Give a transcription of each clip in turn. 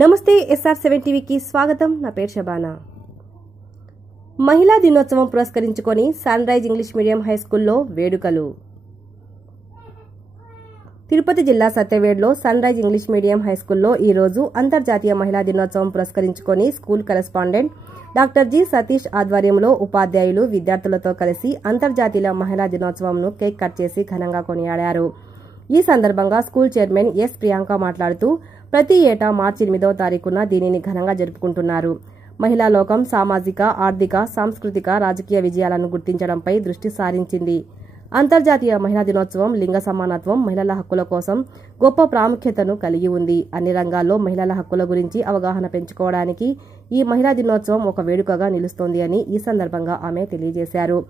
నమస్తే SR7 టీవీకి స్వాగతం. నా పేరు శబానా. మహిళా దినోత్సవం పురస్కరించుకొని sunrise English medium high స్కూల్లో వేడుకలు. తిరుపతి జిల్లా సత్యవేడ్లో sunrise English medium high స్కూల్లో ఈ రోజు అంతర్జాతీయ మహిళా దినోత్సవం పురస్కరించుకొని school correspondent doctor G Satish ఆధ్వర్యంలో ఉపాధ్యాయులు విద్యార్థులతో కలిసి అంతర్జాతీయ మహిళా దినోత్సవంను కేక్ కట్ చేసి ఘనంగా కొనియాడారు. ఈ సందర్భంగా స్కూల్ చైర్మన్ ఎస్ ప్రియాంక మాట్లాడుతూ ప్రతి ఏటా మార్చి 8వ తారీఖున దీనిని ఘనంగా జరుపుకుంటున్నారు. మహిళా లోకం సామాజిక, ఆర్థిక, సాంస్కృతిక, రాజకీయ విజయాలను గుర్తించడంపై దృష్టి సారించింది. అంతర్జాతీయ మహిళా దినోత్సవం లింగ సమానత్వం, మహిళల హక్కుల కోసం గొప్ప ప్రాముఖ్యతను కలిగి ఉంది. అన్ని రంగాల్లో మహిళల హక్కుల గురించి అవగాహన పెంచుకోవడానికి ఈ మహిళా దినోత్సవం ఒక వేడుకగా నిలుస్తోంది అని ఈ సందర్భంగా ఆమె తెలియజేశారు.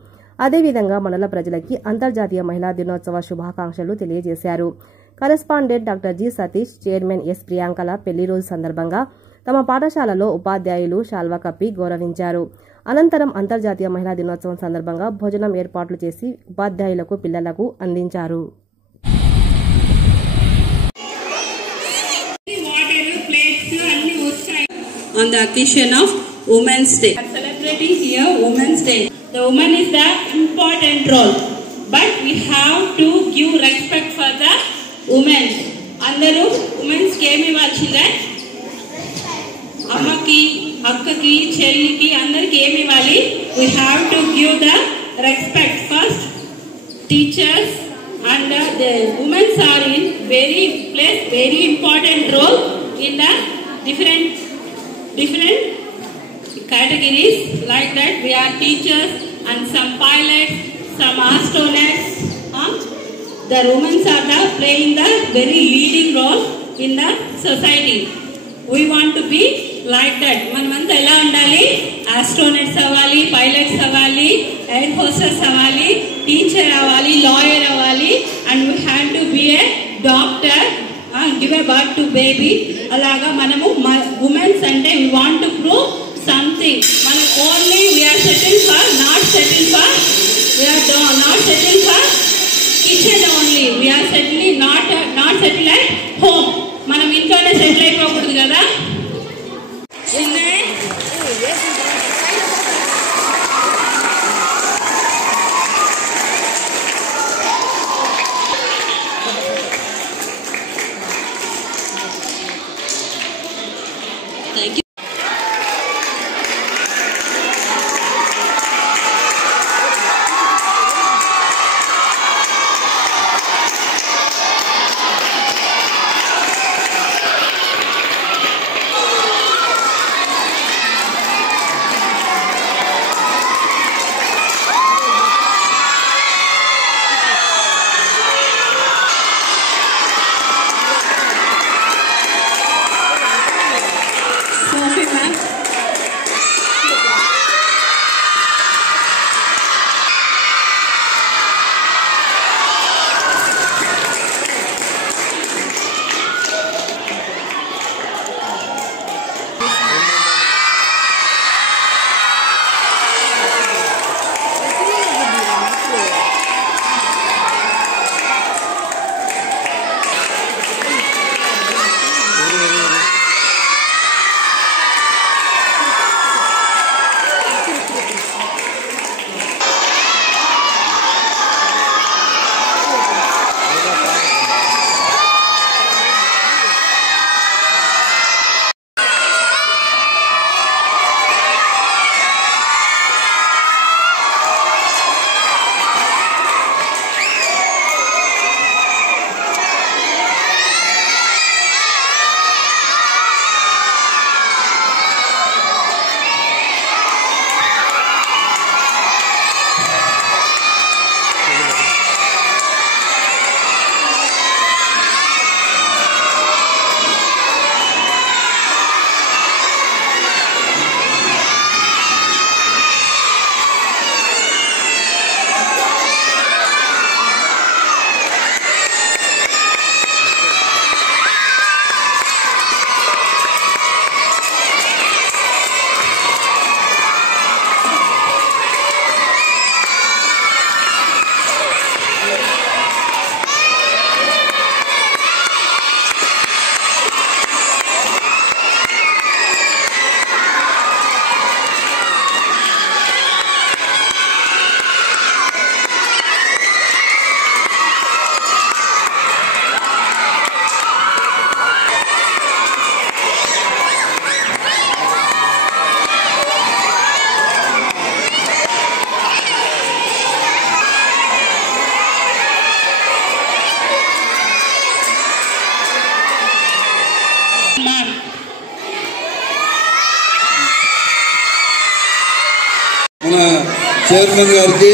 అదేవిధంగా మండల ప్రజలకి అంతర్జాతీయ మహిళా దినోత్సవ శుభాకాంక్షలు తెలియజేశారు. Correspondent doctor G Satish, chairman S ప్రియాంకల పెళ్లి రోజు సందర్భంగా తమ పాఠశాలలో ఉపాధ్యాయులు శాల్వా కప్పి గౌరవించారు. అనంతరం అంతర్జాతీయ మహిళా దినోత్సవం సందర్భంగా భోజనం ఏర్పాట్లు చేసి ఉపాధ్యాయులకు, పిల్లలకు అందించారు. On the occasion of Women's Day, celebrating here Women's Day. The woman is the important role, but we have to give respect for the women. Andaru women's came our children. Ammaki, akkaki, chelliki, andariki em ivali. We have to give the respect first. Teachers and the women are in very important role in the different categories. Like that, we are teachers and some pilots, some astronauts. The women are playing the very leading role in the society. We want to be like that. మనమంతా ఎలా ఉండాలి? Astronauts అవ్వాలి, pilots అవ్వాలి, air hostess అవ్వాలి, teacher అవ్వాలి, lawyer అవ్వాలి, and we have to be a doctor, give a birth to baby. అలాగా మనము ఉమెన్స్ అంటే we want to prove something. మనం only we are settle for not settle for kitchen only. We are settle not settle at home. మనం ఇంట్లోనే settle అయిపోకూడదు కదా. Thank you. Chairman గారికి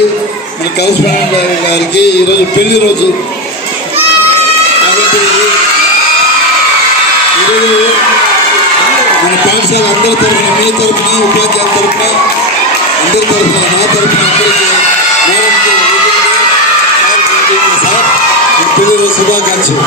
మన correspondent గారికి ఈరోజు పెళ్లి రోజు కాబట్టి ఈరోజు మన పాఠశాల అందరి తరఫున, మీ తరఫున, ఉపాధ్యాయుల తరఫున, అందరి తరఫున, నా తరఫున అందరికీ సార్ పెళ్లి రోజు శుభాకాంక్షలు.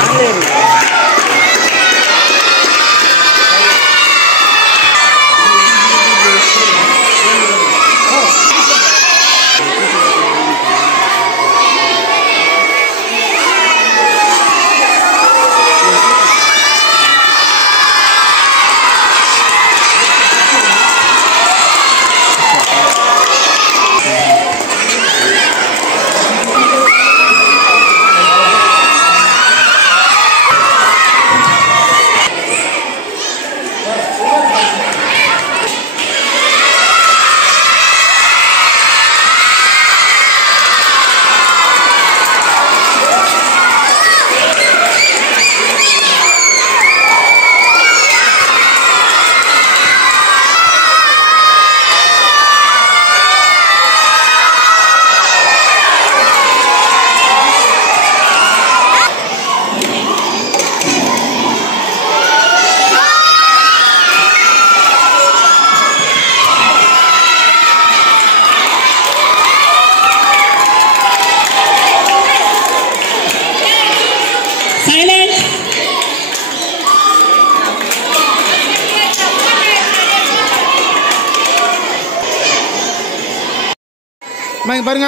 பாருங்க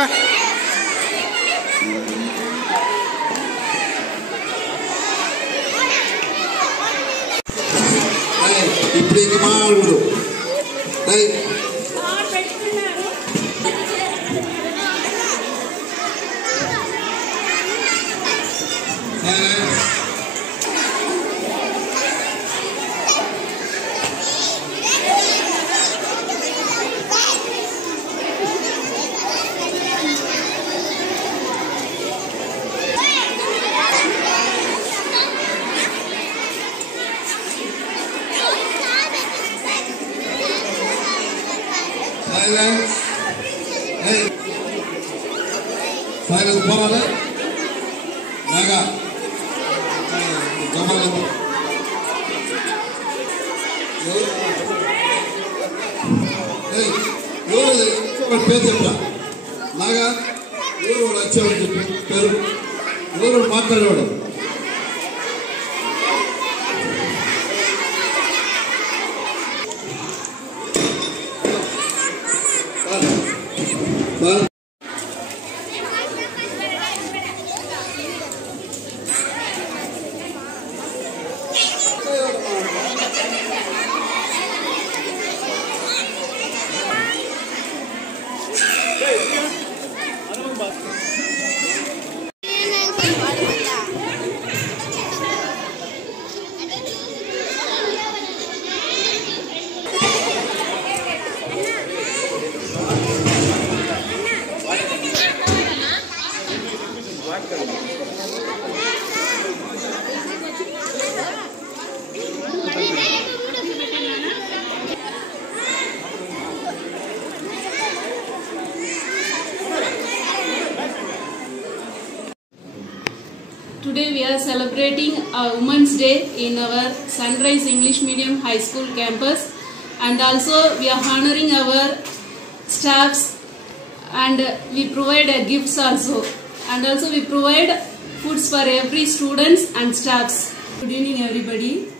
ఇప్పుడు ఇంక మాట్లాడు Silence పోరాలే నాగా గమనించు ఎవరు పేరు చెప్పా నాగా ఎవరు వచ్చేవాడు చెప్పి పేరు ఎవరు మాట్లాడేవాడు Today we are celebrating our Women's Day in our Sunrise English Medium High School campus, and also we are honoring our staffs, and we provide gifts also, and also we provide foods for every students and staffs. Good evening everybody.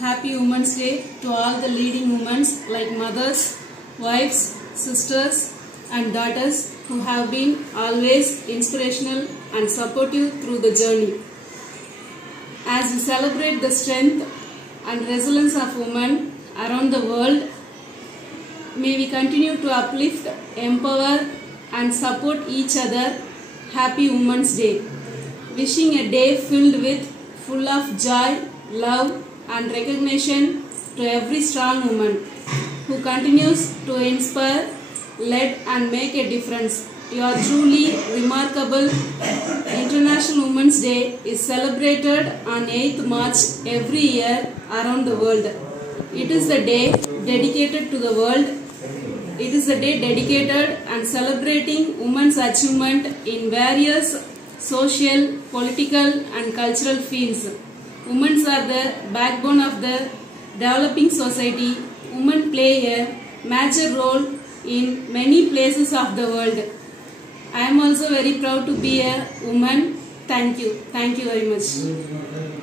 Happy Women's Day to all the leading women like mothers, wives, sisters and daughters who have been always inspirational and supportive through the journey. As we celebrate the strength and resilience of women around the world, may we continue to uplift, empower and support each other. Happy Women's Day. Wishing a day filled with full of joy, love and recognition to every strong woman who continues to inspire, lead and make a difference. You are truly remarkable. International Women's Day is celebrated on 8th March every year around the world. It is the day dedicated to the world It is a day dedicated and celebrating women's achievement in various social, political and cultural fields. Women are the backbone of the developing society. Women play a major role in many places of the world. I am also very proud to be a woman. Thank you. Thank you very much.